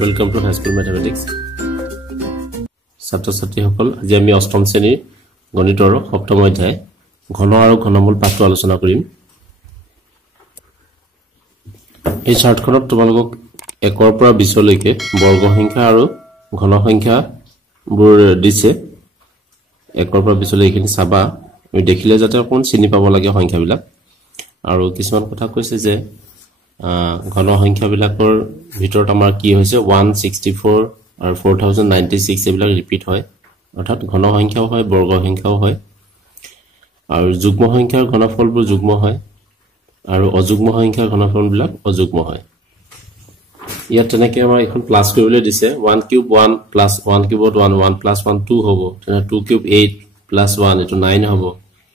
Welcome to High School Mathematics. ছাত্ৰ ছাত্ৰীসকল আজি আমি অষ্টম শ্ৰেণীৰ গণিতৰ সপ্তম অধ্যায় ঘন আৰু ঘনমূল পাঠটো আলোচনা কৰিম। এই চাৰ্টখনত তোমালোকক 1 ৰ পৰা 20 লৈকে বৰ্গ সংখ্যা আৰু ঘন সংখ্যা বোৰ দিছে। 1 ৰ পৰা 20 লৈকে চাবা, আমি দেখিলে যাতে কোন চিনি পাব লাগে সংখ্যাবিলাক। আৰু কিছুমান কথা কৈছে যে ঘন সংখ্যাবিলাকৰ ভিতৰত আমাৰ কি হৈছে 164 আৰু 4096 এবিলাক ৰিপিট হয়, অৰ্থাৎ ঘন সংখ্যাও হয় বৰ্গ সংখ্যাও হয়। আৰু যুগ্ম সংখ্যাৰ ঘনফলবোৰ যুগ্ম হয় আৰু অযুগ্ম সংখ্যাৰ ঘনফলবিলাক অযুগ্ম হয়। ইয়াত তেনেকৈ আমাৰ এখন প্লাস কৰিবলৈ দিছে 1 কিউব 1 প্লাস 1 কিউবত 1 1 প্লাস 1 2 হ'ব, তেনে 2 কিউব 8 প্লাস 1 এটো 9 হ'ব,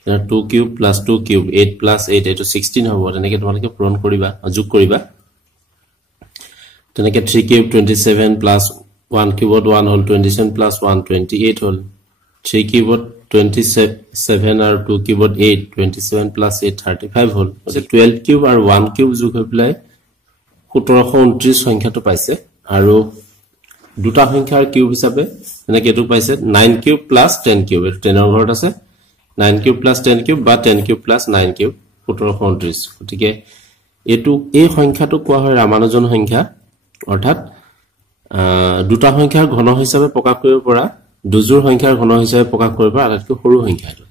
তেনে 2 কিউব প্লাস 2 কিউব 8 প্লাস 8 এটো 16 হ'ব। তেনেকৈ তোমালোকে পূৰণ কৰিবা, যোগ কৰিবা। তেনেকৈ 3 কিউব 27 প্লাস 1 কিউবত 1 হ'ল 27 প্লাস 1 28 হ'ল। 3 কিউবত 27 আৰু 2 কিউবত 8 27 প্লাস 8 35 হ'ল। 12 কিউব আৰু 1 কিউব যোগ হৈ পেলাই 1729 সংখ্যাটো পাইছে। আৰু দুটা সংখ্যাৰ কিউব হিচাপে এনেকৈ এটো পাইছে 9 কিউব প্লাস 10 কিউব, এটো 10 ৰ ঘৰত আছে 9 কিউব প্লাস 10 কিউব বা 10 কিউব প্লাস 9 কিউব 1729। গতিকে এটো এই সংখ্যাটো কোৱা হয় ৰামানুজন সংখ্যা, অৰ্থাৎ দুটা সংখ্যাৰ ঘন হিচাপে প্ৰকাশ কৰিব পৰা দুজোৰ সংখ্যাৰ ঘন হিচাপে প্ৰকাশ কৰিব পৰা আটাইতকৈ সৰু সংখ্যাটো,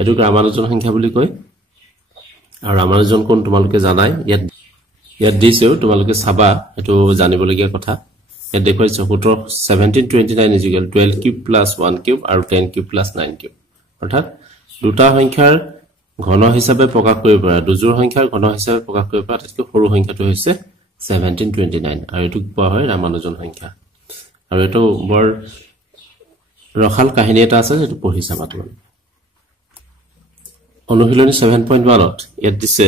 এটোক ৰামানুজন সংখ্যা বুলি কয়। আৰু ৰামানুজন কোন তোমালোকে জানাই, ইয়াত দিছেও, তোমালোকে চাবা, এটো জানিবলগীয়া কথা। ইয়াত দেখুৱাইছে 1729 ইকুৱেল 12 কিউব প্লাস 1 কিউব আৰু 10 কিউব প্লাস 9 কিউব, অৰ্থাৎ দুটা সংখ্যাৰ ঘন হিচাপে প্ৰকাশ কৰিব পৰা দুজোৰ সংখ্যাৰ ঘন হিচাপে প্ৰকাশ কৰিব পৰা আটাইতকৈ সৰু সংখ্যাটো হৈছে 1729, আৰু এটো কোৱা হয় ৰামানুজন সংখ্যা। আৰু এটো বৰ ৰখাল কাহিনী এটা আছে, যেটো পঢ়ি চাবা তোমালোকে। অনুশীলনী 7.1ত ইয়াত দিছে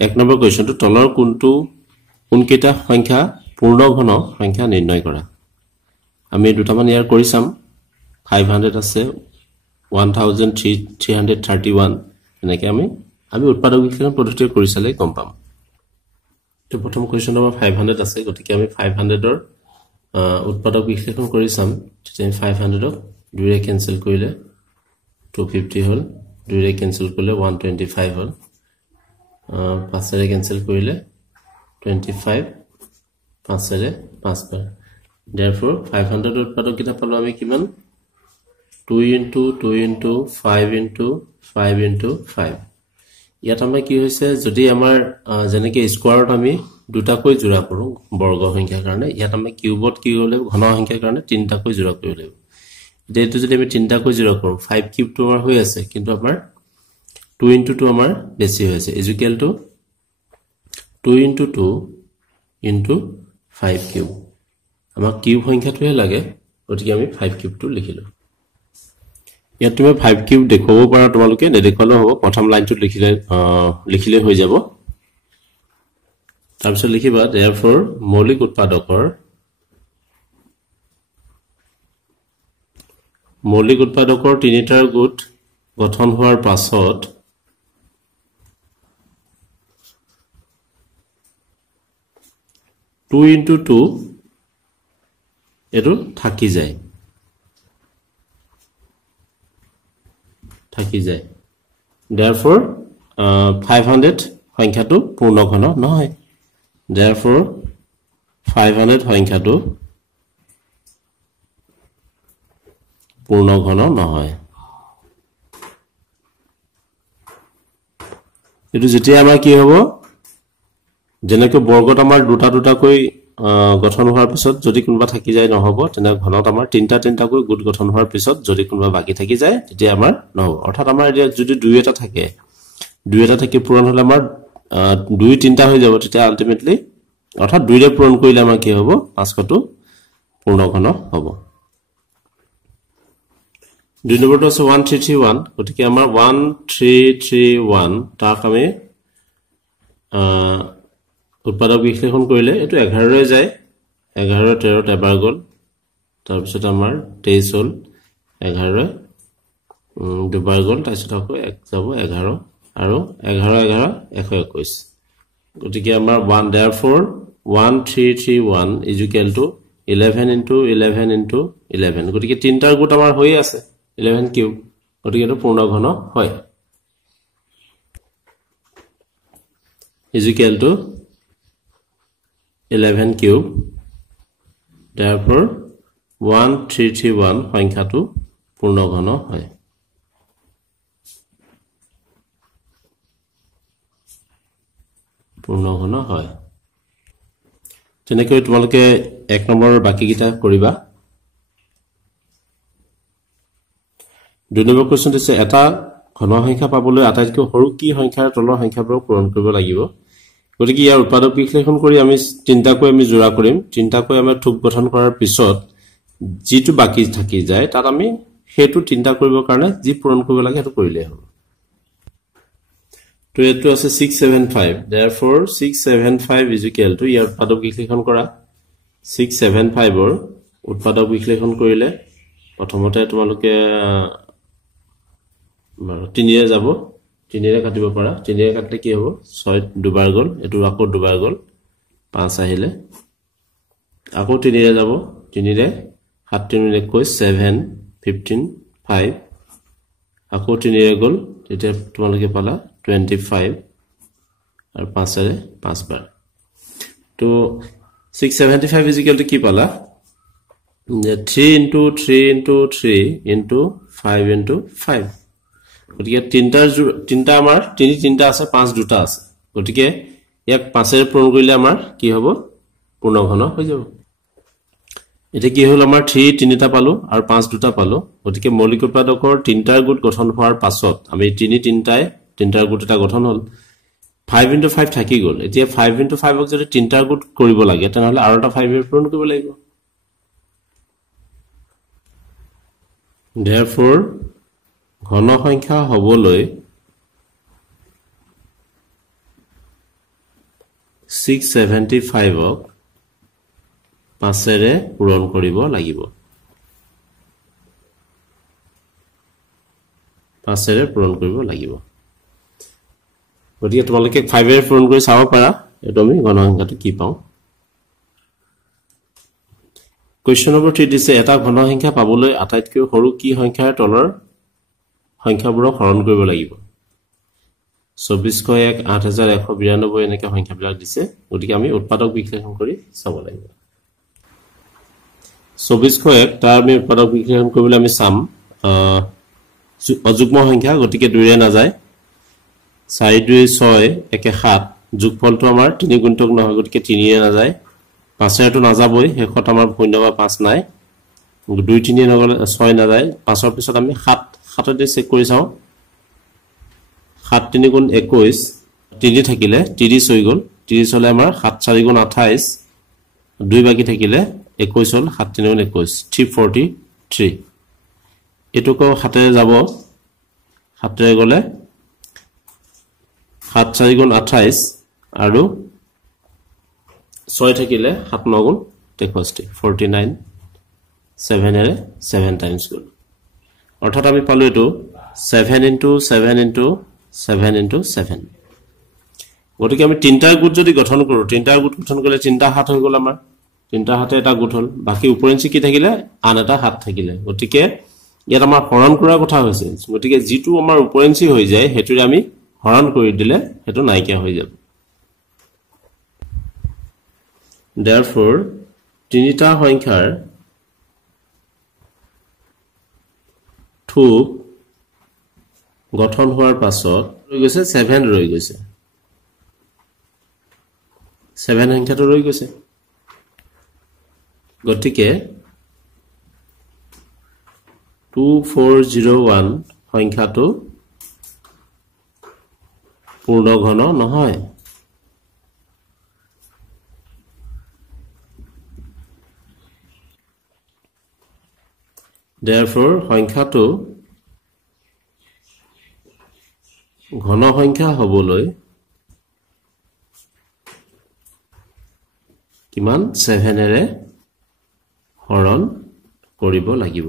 1 নম্বৰ কুৱেশ্যনটো, তলৰ কোনকেইটা সংখ্যা পূৰ্ণ ঘন সংখ্যা নিৰ্ণয় কৰা। আমি দুটামান ইয়াৰ কৰি চাম। 500 আছে, 1331, এনেকৈ আমি উৎপাদক বিশ্লেষণ পদ্ধতিৰে কৰি চালে গম পাম। তো প্ৰথম কুৱেশ্যন আমাৰ 500 আছে, গতিকে আমি 500ৰ উৎপাদক বিশ্লেষণ কৰি চাম। তেতিয়া আমি 500ক 2ৰে কেনসেল কৰিলে 250 হ'ল, 2ৰে কেনসেল কৰিলে 125 হ'ল, 5ৰে কেনসেল কৰিলে 25, 5ৰে 5 বাৰ। therefore 500 উৎপাদক কিটা পালো আমি কিমান 2 into 2 into 5 into 5 into 5। ইয়াত আমাৰ কি হৈছে, যদি আমাৰ যেনেকৈ স্কোৱাৰত আমি দুটাকৈ জোৰা কৰোঁ বৰ্গ সংখ্যাৰ কাৰণে, ইয়াত আমি কিউবত কি কৰিব লাগিব, ঘন সংখ্যাৰ কাৰণে তিনিটাকৈ জোৰা কৰিব লাগিব। এতিয়া এইটো যদি আমি তিনিটাকৈ জোৰা কৰোঁ 5 কিউবটো আমাৰ হৈ আছে, কিন্তু আমাৰ 2 into 2 আমাৰ বেছি হৈ আছে, equal to 2 into 2 into 5 cube. আমাক কিউব সংখ্যাটোহে লাগে, গতিকে আমি 5 কিউবটো লিখিলোঁ। ইয়াত তুমি 5 কিউব দেখুৱাব পাৰা, তোমালোকে নেদেখুৱালেও হ'ব, প্ৰথম লাইনটোত লিখিলে হৈ যাব। তাৰপিছত লিখিবা therefore মৌলিক উৎপাদকৰ তিনিটাৰ গোট গঠন হোৱাৰ পাছত টু ইনটু টু এটো থাকি যায়। therefore 500 সংখ্যাটো পূৰ্ণ ঘন নহয়। therefore 500 সংখ্যাটো পূৰ্ণ ঘন নহয়। এটো যেতিয়া আমাৰ কি হ'ব, যেনেকৈ বৰ্গত আমাৰ দুটা দুটাকৈ গঠন হোৱাৰ পিছত যদি কোনোবা থাকি যায় নহ'ব, তেনে ঘনত আমাৰ তিনিটাকৈ গোট গঠন হোৱাৰ পিছত যদি কোনোবা বাকি থাকি যায় তেতিয়া আমাৰ নহ'ব। অৰ্থাৎ আমাৰ এতিয়া যদি 2 এটা থাকি পূৰণ হ'লে আমাৰ 2 3টা হৈ যাব, তেতিয়া আলটিমেটলি অৰ্থাৎ 2ৰে পূৰণ কৰিলে আমাৰ কি হ'ব, 500টো পূৰ্ণ ঘন হ'ব। 2 নম্বৰটো আছে 1331, গতিকে আমাৰ 1331 তাক আমি উৎপাদক বিশ্লেষণ কৰিলে এইটো 11ৰে যায়, 11 13 এবাৰ গ'ল, তাৰপিছত আমাৰ 23 হ'ল, 11 দুবাৰ গ'ল, তাৰপিছত আকৌ 1 যাব 11 আৰু 11 11 121। গতিকে আমাৰ 1 therefore 1331 is equal to 11 into 11 into 11 গতিকে তিনটাৰ গুট আমাৰ হৈ আছে 11 কিউব গতিকে এটো পূৰ্ণ ঘন হয় is equal to 11 cube therefore 1331 সংখ্যাটো পূৰ্ণ ঘন হয় পূৰ্ণ ঘন হয় তেনেকৈ তোমালোকে এক নম্বৰৰ বাকি কিটা কৰিবা দুই নম্বৰ কোৱেশ্চন দিছে এটা ঘন সংখ্যা পাবলৈ আটাইতকৈ সৰু কি সংখ্যাৰ তলৰ সংখ্যাবোৰ পূৰণ কৰিব লাগিব গতিকে ইয়াৰ উৎপাদক বিশ্লেষণ কৰি আমি তিনটাকৈ আমি জোৰা কৰিম তিনটাকৈ আমি থুক গঠন কৰাৰ পিছত যেটো বাকি থাকি যায় তাত আমি হেতু তিনটা কৰিবৰ কাৰণে যি পূৰণ কৰিব লাগে হেতু কৰিলে হ'ব তো এটো আছে 675 therefore 675 is equal to ইয়াৰ উৎপাদক বিশ্লেষণ কৰা 675 ৰ উৎপাদক বিশ্লেষণ কৰিলে প্ৰথমতে তোমালোকে 3 ৰে যাব 3 ৰে কাটিব পাৰা 3 ৰে কাটলে কি হ'ব 6 দুবাৰ গল এটো আকৌ দুবাৰ গল 5 আহিলে আকৌ 3 ৰে যাব 3 ৰে 7 3 21 7 15 5 আকৌ 3 ৰে গল তেতিয়া তোমালোকে পালা 25 আৰু 5 ৰে 5 বাৰ তো 675 is equal to কি পালা 3 into 3 into 3 into 5 into 5 গতিকে তিনটা আমাৰ তিনটা আছে 5 দুটা আছে গতিকে ইয়াক 5 এৰ পূৰণ কৰিলে আমাৰ কি হ'ব পূৰ্ণ ঘন হৈ যাব এটা কি হল আমাৰ 3 তিনিটা পালো আৰু 5 দুটা পালো গতিকে মৌলিক উৎপাদকৰ তিনটাৰ গুট গঠন হোৱাৰ পাছত আমি তিনটাৰ গুট এটা গঠন হল 5 into 5 থাকি গল এতিয়া 5 into 5 ক যদি তিনটাৰ গুট কৰিব লাগে তেনেহলে আৰু এটা 5 এৰ পূৰণ কৰিব লাগিব therefore ঘন সংখ্যা হবলৈ 675 ক 5 এৰে পূৰণ কৰিব লাগিব 5 এৰে পূৰণ কৰিব লাগিব গতিকে তোমালোকে 5 এৰে পূৰণ কৰি চাব পাৰা এটো আমি ঘন সংখ্যাটো কি পাও কোৱেশ্চন নম্বৰ 3 দিছে এটা ঘন সংখ্যা পাবলৈ আটাইতকৈ সৰু কি সংখ্যাৰ তলৰ সংখ্যাবোৰক হৰণ কৰিব লাগিব 2401 8192 এনেকৈ সংখ্যাবিলাক দিছে গতিকে আমি উৎপাদক বিশ্লেষণ কৰি চাব লাগিব 2401 তাৰ আমি উৎপাদক বিশ্লেষণ কৰিবলৈ আমি চাম অযুগ্ম সংখ্যা গতিকে 2 ৰে না যায় 4 2 6 1 7 যোগফলটো আমাৰ 3 গুণিতক নহয় গতিকে 3 ৰে না যায় 5 এটো না যাবই হেকত আমাৰ 0 বা 5 নাই 2 3 নগলে 6 না যায় 5 ৰ পিছত আমি 7 তে চেক কৰি চাও 7 3 গুণ 21 3 থাকিলে 30 হৈ গল 30 হলে আমাৰ 7 4 গুণ 28 2 বাকি থাকিলে 21 হল 7 3 গুণ 21 343 এটুকো 7 ৰে যাব 7 ৰে গলে 7 4 গুণ 28 আৰু 6 থাকিলে 7 9 গুণ 63 49 7 এৰে 7 টাইমছ গল অৰ্থাৎ আমি পালো এটো 7 into 7 into 7 into 7 গতিকে আমি তিনটাৰ গুট যদি গঠন কৰো তিনটাৰ গুট গঠন কৰিলে তিনটা হাত হৈ গল আমাৰ তিনটা হাতে এটা গুট হল বাকি উপৰেঞ্চি কি থাকিলে আন এটা হাত থাকিলে গতিকে ইয়াত আমাৰ হৰণ কৰাৰ কথা হৈছে গতিকে যেটো আমাৰ উপৰেঞ্চি হৈ যায় হেতুৰে আমি হৰণ কৰি দিলে হেতু নাইকিয়া হৈ যাব therefore তিনিটা সংখ্যাৰ থুক গঠন হোৱাৰ পাছত ৰৈ গৈছে 7 ৰৈ গৈছে 7 সংখ্যাটো ৰৈ গৈছে গতিকে 2401 সংখ্যাটো পূৰ্ণ ঘন নহয় therefore সংখ্যাটো ঘন সংখ্যা হবলৈ কিমান 7 এৰে হৰণ কৰিব লাগিব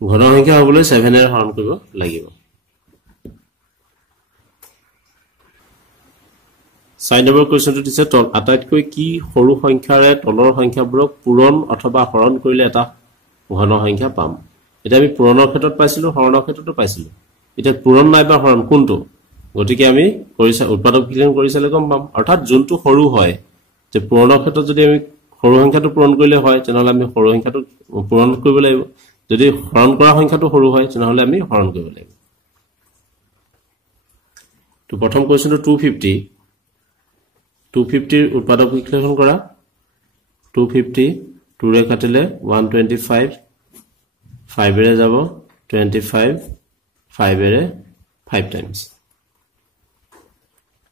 ঘন সংখ্যা হবলৈ 7 এৰে হৰণ কৰিব লাগিব 6 নম্বৰ কোৱেশ্চনটো দিছে আটাইতকৈ কি সৰু সংখ্যাৰে তলৰ সংখ্যাবোৰক পূৰণ অথবা হৰণ কৰিলে এটা ঘন সংখ্যা পাম এটা আমি পূৰণৰ ক্ষেত্ৰত পাইছিলো হৰণৰ ক্ষেত্ৰতো পাইছিলো এটা পূৰণ নাইবা হৰণ কোনটো গতিকে আমি কৰিছা উৎপাদক বিশ্লেষণ কৰিছালে গম পাম অৰ্থাৎ যোনটো সৰু হয় যে পূৰণৰ ক্ষেত্ৰত যদি আমি সৰু সংখ্যাটো পূৰণ কৰিলে হয় তেনেহলে আমি সৰু সংখ্যাটো পূৰণ কৰিব লাগিব যদি হৰণ কৰা সংখ্যাটো সৰু হয় তেনেহলে আমি হৰণ কৰিব লাগিব তো প্ৰথম কোৱেশ্চনটো 250 ৰ উৎপাদক বিশ্লেষণ কৰা 250 2 ৰে কাটিলে 125 5 ৰে যাব 25 5 ৰে 5 times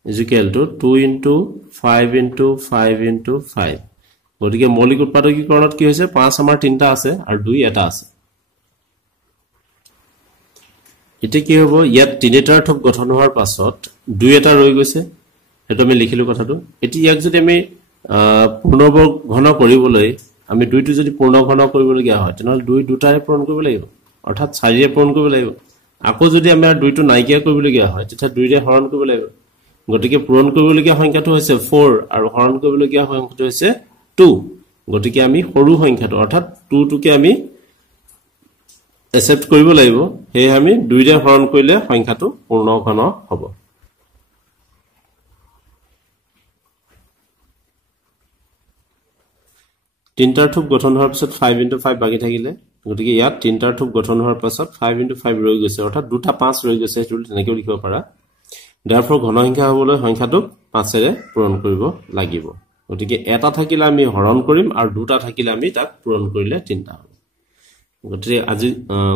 is equal to 2 into 5 into 5 into 5 গতিকে মৌলিক উৎপাদকীকৰণত কি হৈছে 5 আমাৰ তিনটা আছে আৰু 2 এটা আছে এতে কি হ'ব ইয়াত তিনিটাৰ থক গঠন হোৱাৰ পাছত 2 এটা ৰৈ গৈছে এটো আমি লিখিলো কথাটো এটি ইয়াক যদি আমি পূৰ্ণবৰ্গ ঘন কৰিবলৈ আমি 2 টো যদি পূৰ্ণ ঘন কৰিবলগীয়া হয় তেনেহলে 2 দুটাৰে পূৰণ কৰিব লাগিব অৰ্থাৎ 4 ৰে পূৰণ কৰিব লাগিব আকৌ যদি আমি 2 টো নাইকিয়া কৰিবলগীয়া হয় তেতিয়া 2 ৰে হৰণ কৰিব লাগিব গতিকে পূৰণ কৰিবলগীয়া সংখ্যাটো হৈছে 4 আৰু হৰণ কৰিবলগীয়া সংখ্যাটো হৈছে 2 গতিকে আমি সৰু সংখ্যাটো অৰ্থাৎ 2 টোকে আমি একচেপ্ট কৰিব লাগিব হে আমি 2 ৰে হৰণ কৰিলে সংখ্যাটো পূৰ্ণ ঘন হ'ব তিনটাৰ থুপ গঠন হোৱাৰ পিছত 5 into 5 বাকি থাকিলে গতিকে ইয়াত তিনটাৰ থুপ গঠন হোৱাৰ পাছত 5 into 5 ৰৈ গৈছে অৰ্থাৎ দুটা 5 ৰৈ গৈছে সেইটো তেনেকৈ লিখিব পাৰা therefore ঘন সংখ্যা হ'বলৈ সংখ্যাটো 5 ৰে পূৰণ কৰিব লাগিব গতিকে এটা থাকিলে আমি হৰণ কৰিম আৰু দুটা থাকিলে আমি তাক পূৰণ কৰিলে তিনটা হ'ব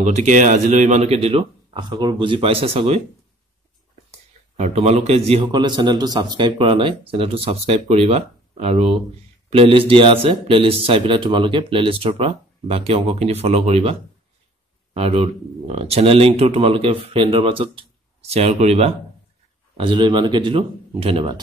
গতিকে আজিলৈ ইমানকে দিলো আশা কৰো বুজি পাইছা চাগৈ আৰু তোমালোকে যি সকলে চেনেলটো সাবস্ক্ৰাইব কৰা নাই চেনেলটো সাবস্ক্ৰাইব কৰিবা আৰু প্লেলিষ্ট দিয়া আছে প্লেলিষ্ট চাই পেলাই তোমালোকে প্লেলিষ্টৰ পৰা বাকি অংকখিনি ফলো কৰিবা আৰু চেনেল লিংকটো তোমালোকে ফ্ৰেণ্ডৰ মাজত শ্বেয়াৰ কৰিবা আজিলৈ ইমানকে দিলো ধন্যবাদ